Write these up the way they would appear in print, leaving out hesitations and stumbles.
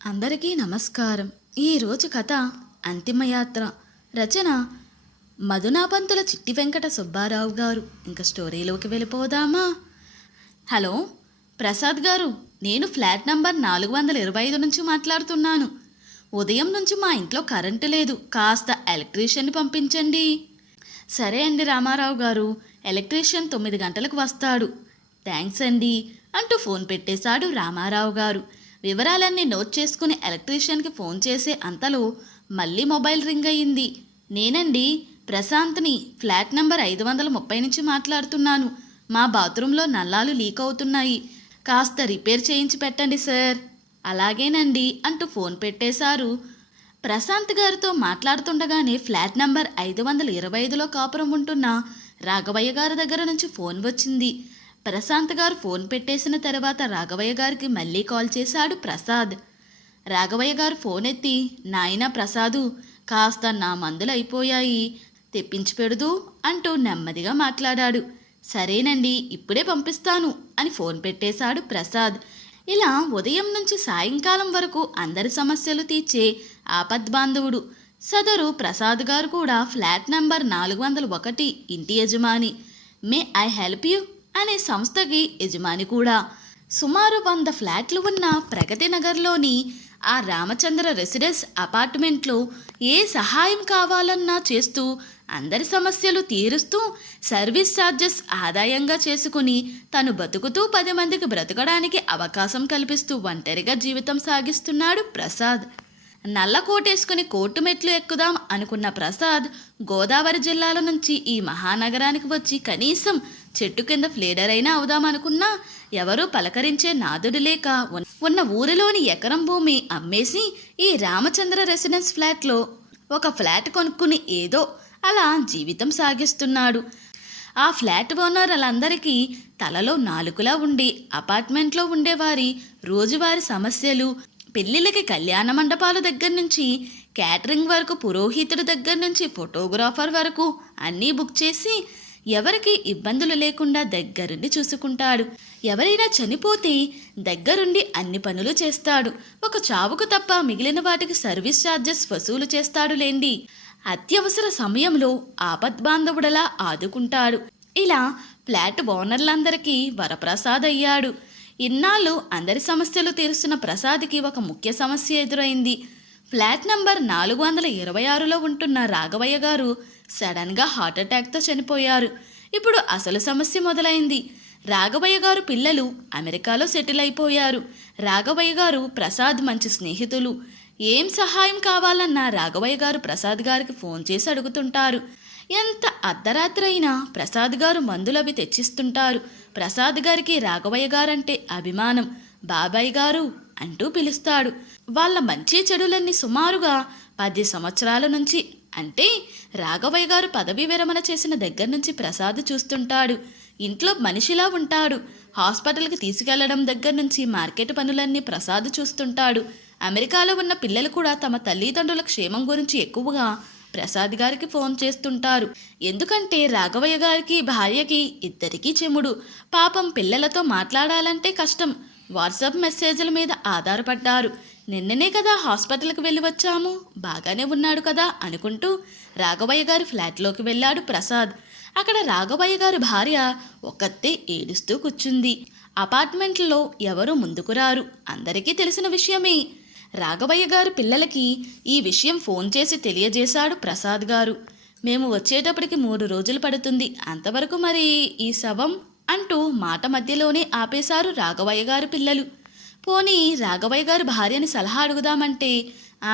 అందరికీ నమస్కారం. ఈరోజు కథ అంతిమయాత్ర. రచన మధునాపంతుల చిట్టి వెంకట సుబ్బారావు గారు. ఇంకా స్టోరీలోకి వెళ్ళిపోదామా? హలో ప్రసాద్ గారు, నేను ఫ్లాట్ నంబర్ 425 నుంచి మాట్లాడుతున్నాను. ఉదయం నుంచి మా ఇంట్లో కరెంటు లేదు, కాస్త ఎలక్ట్రీషియన్ని పంపించండి. సరే అండి రామారావు గారు, ఎలక్ట్రీషియన్ 9 గంటలకు వస్తాడు. థ్యాంక్స్ అండి అంటూ ఫోన్ పెట్టేశాడు రామారావు గారు. వివరాలన్నీ నోట్ చేసుకుని ఎలక్ట్రీషియన్కి ఫోన్ చేసే అంతలో మళ్ళీ మొబైల్ రింగ్ అయ్యింది. నేనండి ప్రశాంత్ని, ఫ్లాట్ నెంబర్ 530 నుంచి మాట్లాడుతున్నాను. మా బాత్రూంలో నల్లాలు లీక్ అవుతున్నాయి, కాస్త రిపేర్ చేయించి పెట్టండి సార్. అలాగేనండి అంటూ ఫోన్ పెట్టేశారు. ప్రశాంత్ గారితో మాట్లాడుతుండగానే ఫ్లాట్ నెంబర్ 525లో కాపురం ఉంటున్న రాఘవయ్య గారి దగ్గర నుంచి ఫోన్ వచ్చింది. ప్రశాంత్ గారు ఫోన్ పెట్టేసిన తర్వాత రాఘవయ్య గారికి మళ్ళీ కాల్ చేశాడు ప్రసాద్. రాఘవయ్య గారు ఫోన్ ఎత్తి, నాయనా ప్రసాదు, కాస్త నా మందులు అయిపోయాయి, తెప్పించి పెడదు అంటూ నెమ్మదిగా మాట్లాడాడు. సరేనండి, ఇప్పుడే పంపిస్తాను అని ఫోన్ పెట్టేశాడు ప్రసాద్. ఇలా ఉదయం నుంచి సాయంకాలం వరకు అందరి సమస్యలు తీర్చే ఆపద్బాంధవుడు సదరు ప్రసాద్ గారు కూడా ఫ్లాట్ నంబర్ 401 ఇంటి యజమాని. మే ఐ హెల్ప్ యూ అనే సంస్థకి యజమాని కూడా. సుమారు 100 ఫ్లాట్లు ఉన్న ప్రగతి నగర్లోని ఆ రామచంద్ర రెసిడెన్స్ అపార్ట్మెంట్లో ఏ సహాయం కావాలన్నా చేస్తూ, అందరి సమస్యలు తీరుస్తూ, సర్వీస్ ఛార్జెస్ ఆదాయంగా చేసుకుని తను బతుకుతూ 10 మందికి బ్రతకడానికి అవకాశం కల్పిస్తూ ఒంటరిగా జీవితం సాగిస్తున్నాడు ప్రసాద్. నల్ల కోటేసుకుని కోర్టు మెట్లు ఎక్కుదాం అనుకున్న ప్రసాద్ గోదావరి జిల్లాల నుంచి ఈ మహానగరానికి వచ్చి కనీసం చెట్టు కింద ఫ్లేడర్ అయినా అవుదామనుకున్నా ఎవరూ పలకరించే నాదుడు లేక ఉన్న ఊరిలోని ఎకరం భూమి అమ్మేసి ఈ రామచంద్ర రెసిడెన్స్ ఫ్లాట్లో ఒక ఫ్లాట్ కొనుక్కుని ఏదో అలా జీవితం సాగిస్తున్నాడు. ఆ ఫ్లాట్ ఓనర్లందరికీ తలలో నాలుకలా ఉండి అపార్ట్మెంట్లో ఉండేవారి రోజువారీ సమస్యలు, పెళ్ళిళ్ళకి కళ్యాణ మండపాల దగ్గర నుంచి క్యాటరింగ్ వరకు, పురోహితుడి దగ్గర నుంచి ఫోటోగ్రాఫర్ వరకు అన్నీ బుక్ చేసి ఎవరికి ఇబ్బందులు లేకుండా దగ్గరుండి చూసుకుంటాడు. ఎవరైనా చనిపోతే దగ్గరుండి అన్ని పనులు చేస్తాడు. ఒక చావుకు తప్ప మిగిలిన వాటికి సర్వీస్ ఛార్జెస్ వసూలు చేస్తాడులేండి. అత్యవసర సమయంలో ఆపద్బాంధవుడలా ఆదుకుంటాడు. ఇలా ఫ్లాట్ ఓనర్లందరికీ వరప్రసాద్ అయ్యాడు. ఇన్నాళ్ళు అందరి సమస్యలు తీరుస్తున్న ప్రసాద్కి ఒక ముఖ్య సమస్య ఎదురైంది. ఫ్లాట్ నంబర్ 426లో ఉంటున్న రాఘవయ్య గారు సడన్గా హార్ట్అటాక్తో చనిపోయారు. ఇప్పుడు అసలు సమస్య మొదలైంది. రాఘవయ్య గారు పిల్లలు అమెరికాలో సెటిల్ అయిపోయారు. రాఘవయ్య గారు ప్రసాద్ మంచి స్నేహితులు. ఏం సహాయం కావాలన్నా రాఘవయ్య గారు ప్రసాద్ గారికి ఫోన్ చేసి అడుగుతుంటారు. ఎంత అర్ధరాత్రి అయినా ప్రసాద్ గారు మందులవి తెచ్చిస్తుంటారు. ప్రసాద్ గారికి రాఘవయ్య గారంటే అభిమానం. బాబాయ్ గారు అంటూ పిలుస్తాడు. వాళ్ళ మంచి చెడులన్నీ సుమారుగా 10 సంవత్సరాల నుంచి, అంటే రాఘవయ్య గారు పదవీ విరమణ చేసిన దగ్గర నుంచి ప్రసాద్ చూస్తుంటాడు. ఇంట్లో మనిషిలా ఉంటాడు. హాస్పిటల్కి తీసుకెళ్లడం దగ్గర నుంచి మార్కెట్ పనులన్నీ ప్రసాద్ చూస్తుంటాడు. అమెరికాలో ఉన్న పిల్లలు కూడా తమ తల్లిదండ్రుల క్షేమం గురించి ఎక్కువగా ప్రసాద్ గారికి ఫోన్ చేస్తుంటారు. ఎందుకంటే రాఘవయ్య గారికి భార్యకి ఇద్దరికీ చెముడు. పాపం పిల్లలతో మాట్లాడాలంటే కష్టం. వాట్సాప్ మెసేజ్ల మీద ఆధారపడ్డారు. నిన్ననే కదా హాస్పిటల్కి వెళ్ళి వచ్చాము, బాగానే ఉన్నాడు కదా అనుకుంటూ రాఘవయ్య గారి ఫ్లాట్లోకి వెళ్ళాడు ప్రసాద్. అక్కడ రాఘవయ్య గారి భార్య ఒక్కతే ఏడుస్తూ కూర్చుంది. అపార్ట్మెంట్లో ఎవరూ ముందుకు రారు, అందరికీ తెలిసిన విషయమే. రాఘవయ్య గారు పిల్లలకి ఈ విషయం ఫోన్ చేసి తెలియజేశాడు ప్రసాద్ గారు. మేము వచ్చేటప్పటికి 3 రోజులు పడుతుంది, అంతవరకు మరి ఈ శవం అంటూ మాట మధ్యలోనే ఆపేశారు రాఘవయ్య గారు పిల్లలు. పోనీ రాఘవయ్య గారు భార్యని సలహా అడుగుదామంటే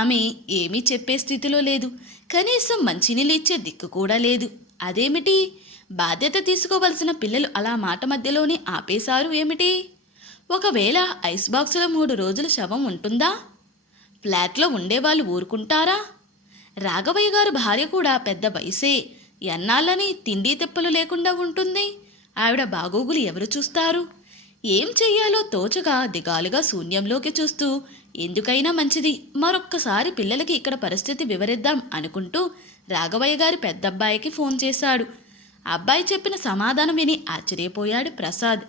ఆమె ఏమీ చెప్పే స్థితిలో లేదు. కనీసం మంచినీళ్ళు ఇచ్చే దిక్కు కూడా లేదు. అదేమిటి, బాధ్యత తీసుకోవలసిన పిల్లలు అలా మాట మధ్యలోనే ఆపేశారు ఏమిటి? ఒకవేళ ఐస్ బాక్సులో 3 రోజుల శవం ఉంటుందా? ఫ్లాట్లో ఉండేవాళ్ళు ఊరుకుంటారా? రాఘవయ్య గారు భార్య కూడా పెద్ద వయసే, ఎన్నాళ్ళని తిండి తిప్పలు లేకుండా ఉంటుంది. ఆవిడ బాగోగులు ఎవరు చూస్తారు? ఏం చెయ్యాలో తోచగా దిగాలుగా శూన్యంలోకి చూస్తూ, ఎందుకైనా మంచిది మరొక్కసారి పిల్లలకి ఇక్కడ పరిస్థితి వివరిద్దాం అనుకుంటూ రాఘవయ్య గారి పెద్దబ్బాయికి ఫోన్ చేశాడు. అబ్బాయి చెప్పిన సమాధానం విని ఆశ్చర్యపోయాడు ప్రసాద్.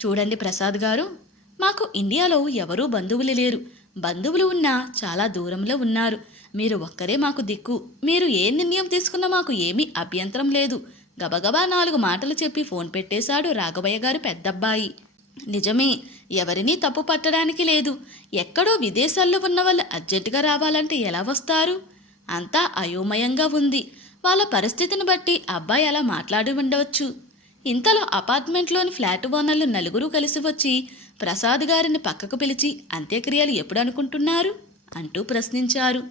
చూడండి ప్రసాద్ గారు, మాకు ఇండియాలో ఎవరూ బంధువులు లేరు. బంధువులు ఉన్నా చాలా దూరంలో ఉన్నారు. మీరు ఒక్కరే మాకు దిక్కు. మీరు ఏ నిర్ణయం తీసుకున్నా మాకు ఏమీ అభ్యంతరం లేదు. గబగబా 4 మాటలు చెప్పి ఫోన్ పెట్టేశాడు రాఘవయ్య గారు పెద్దబ్బాయి. నిజమే, ఎవరినీ తప్పు పట్టడానికి లేదు. ఎక్కడో విదేశాల్లో ఉన్న వాళ్ళు అర్జెంటుగా రావాలంటే ఎలా వస్తారు? అంతా అయోమయంగా ఉంది. వాళ్ళ పరిస్థితిని బట్టి అబ్బాయి అలా మాట్లాడి ఉండవచ్చు. ఇంతలో అపార్ట్మెంట్లోని ఫ్లాట్ ఓనర్లు నలుగురు కలిసి వచ్చి ప్రసాద్ గారిని పక్కకు పిలిచి అంత్యక్రియలు ఎప్పుడు అనుకుంటున్నారు అంటూ ప్రశ్నించారు.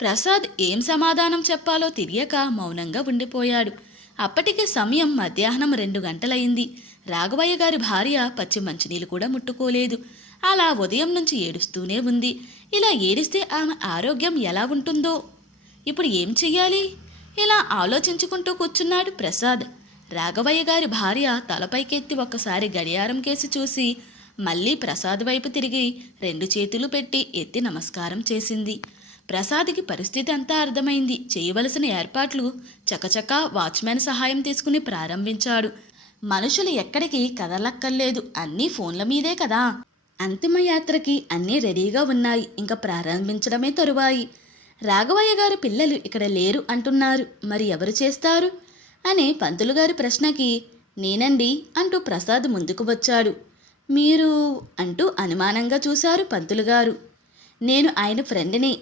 ప్రసాద్ ఏం సమాధానం చెప్పాలో తెలియక మౌనంగా ఉండిపోయాడు. అప్పటికే సమయం మధ్యాహ్నం 2 గంటలయింది. రాఘవయ్య గారి భార్య పచ్చి మంచినీళ్ళు కూడా ముట్టుకోలేదు. అలా ఉదయం నుంచి ఏడుస్తూనే ఉంది. ఇలా ఏడిస్తే ఆమె ఆరోగ్యం ఎలా ఉంటుందో. ఇప్పుడు ఏం చెయ్యాలి? ఇలా ఆలోచించుకుంటూ కూర్చున్నాడు ప్రసాద్. రాఘవయ్య గారి భార్య తలపైకెత్తి ఒక్కసారి గడియారం కేసి చూసి మళ్ళీ ప్రసాద్ వైపు తిరిగి 2 చేతులు పెట్టి ఎత్తి నమస్కారం చేసింది. ప్రసాద్కి పరిస్థితి అంతా అర్థమైంది. చేయవలసిన ఏర్పాట్లు చకచకా వాచ్మ్యాన్ సహాయం తీసుకుని ప్రారంభించాడు. మనుషులు ఎక్కడికి కదలక్కర్లేదు, అన్నీ ఫోన్ల మీదే కదా. అంతిమయాత్రకి అన్నీ రెడీగా ఉన్నాయి, ఇంకా ప్రారంభించడమే తరువాయి. రాఘవయ్య గారి పిల్లలు ఇక్కడ లేరు అంటున్నారు, మరి ఎవరు చేస్తారు అనే పంతులు గారి ప్రశ్నకి నేనండి అంటూ ప్రసాద్ ముందుకు వచ్చాడు. మీరు అంటూ అనుమానంగా చూశారు పంతులు గారు. నేను ఆయన ఫ్రెండ్ని.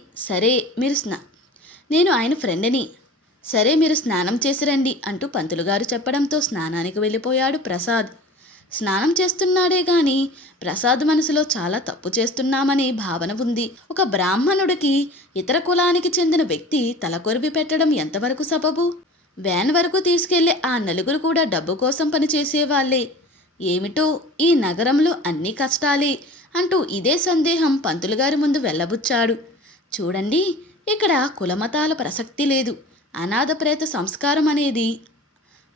సరే మీరు స్నానం చేసి రండి అంటూ పంతులుగారు చెప్పడంతో స్నానానికి వెళ్ళిపోయాడు ప్రసాద్. స్నానం చేస్తున్నాడే గాని ప్రసాద్ మనసులో చాలా తప్పు చేస్తున్నామనే భావన ఉంది. ఒక బ్రాహ్మణుడికి ఇతర కులానికి చెందిన వ్యక్తి తలకొరివి పెట్టడం ఎంతవరకు సబబు? వ్యాన్ వరకు తీసుకెళ్లే ఆ నలుగురు కూడా డబ్బు కోసం పనిచేసేవాళ్లే. ఏమిటో ఈ నగరంలో అన్ని కష్టాలే అంటూ ఇదే సందేహం పంతులుగారి ముందు వెళ్ళబుచ్చాడు. చూడండి, ఇక్కడ కులమతాల ప్రసక్తి లేదు. అనాథ ప్రేత సంస్కారం అనేది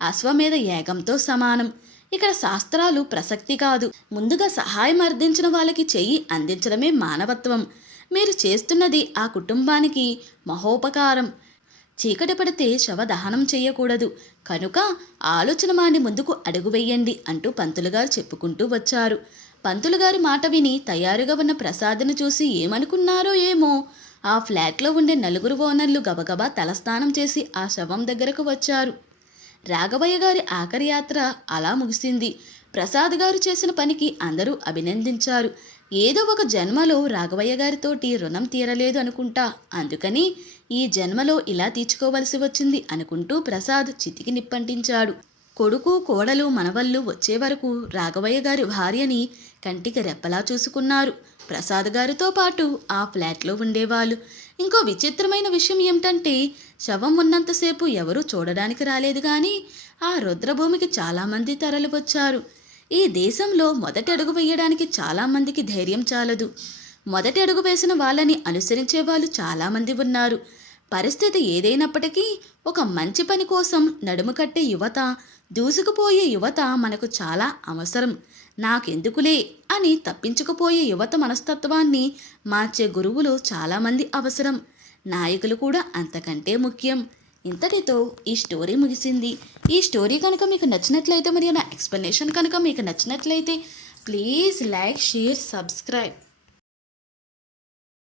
అశ్వమేధ యాగంతో సమానం. ఇక్కడ శాస్త్రాలు ప్రసక్తి కాదు. ముందుగా సహాయం అర్థించిన వాళ్ళకి చెయ్యి అందించడమే మానవత్వం. మీరు చేస్తున్నది ఆ కుటుంబానికి మహోపకారం. చీకటి పడితే శవదహనం చేయకూడదు, కనుక ఆలోచన మాని ముందుకు అడుగు వెయ్యండి అంటూ పంతులుగారు చెప్పుకుంటూ వచ్చారు. పంతులుగారి మాట విని తయారుగా ఉన్న ప్రసాద్ను చూసి ఏమనుకున్నారో ఏమో ఆ ఫ్లాట్లో ఉండే 4 ఓనర్లు గబగబా తలస్నానం చేసి ఆ శవం దగ్గరకు వచ్చారు. రాఘవయ్య గారి ఆఖరి యాత్ర అలా ముగిసింది. ప్రసాద్ గారు చేసిన పనికి అందరూ అభినందించారు. ఏదో ఒక జన్మలో రాఘవయ్య గారితోటి రుణం తీరలేదు అనుకుంటా, అందుకని ఈ జన్మలో ఇలా తీర్చుకోవలసి వచ్చింది అనుకుంటూ ప్రసాద్ చితికి నిప్పంటించాడు. కొడుకు కోడలు మనవళ్ళు వచ్చే వరకు రాఘవయ్య గారి భార్యని కంటికి రెప్పలా చూసుకున్నారు. ప్రసాద్ గారితో పాటు ఆ ఫ్లాట్లో ఉండేవాళ్ళు. ఇంకో విచిత్రమైన విషయం ఏమిటంటే శవం ఉన్నంతసేపు ఎవరూ చూడడానికి రాలేదు, కానీ ఆ రుద్రభూమికి చాలామంది తరలి వచ్చారు. ఈ దేశంలో మొదటి అడుగు వేయడానికి చాలామందికి ధైర్యం చాలదు. మొదటి అడుగు వేసిన వాళ్ళని అనుసరించే వాళ్ళు చాలామంది ఉన్నారు. పరిస్థితి ఏదైనప్పటికీ ఒక మంచి పని కోసం నడుము కట్టే యువత, దూసుకుపోయే యువత మనకు చాలా అవసరం. నాకెందుకులే అని తప్పించుకుపోయే యువత మనస్తత్వాన్ని మార్చే గురువులు చాలామంది అవసరం. నాయకులు కూడా అంతకంటే ముఖ్యం. ఇంతటితో ఈ స్టోరీ ముగిసింది. ఈ స్టోరీ కనుక మీకు నచ్చినట్లయితే మరియు నా ఎక్స్ప్లెనేషన్ కనుక మీకు నచ్చినట్లయితే ప్లీజ్ లైక్, షేర్, సబ్స్క్రైబ్.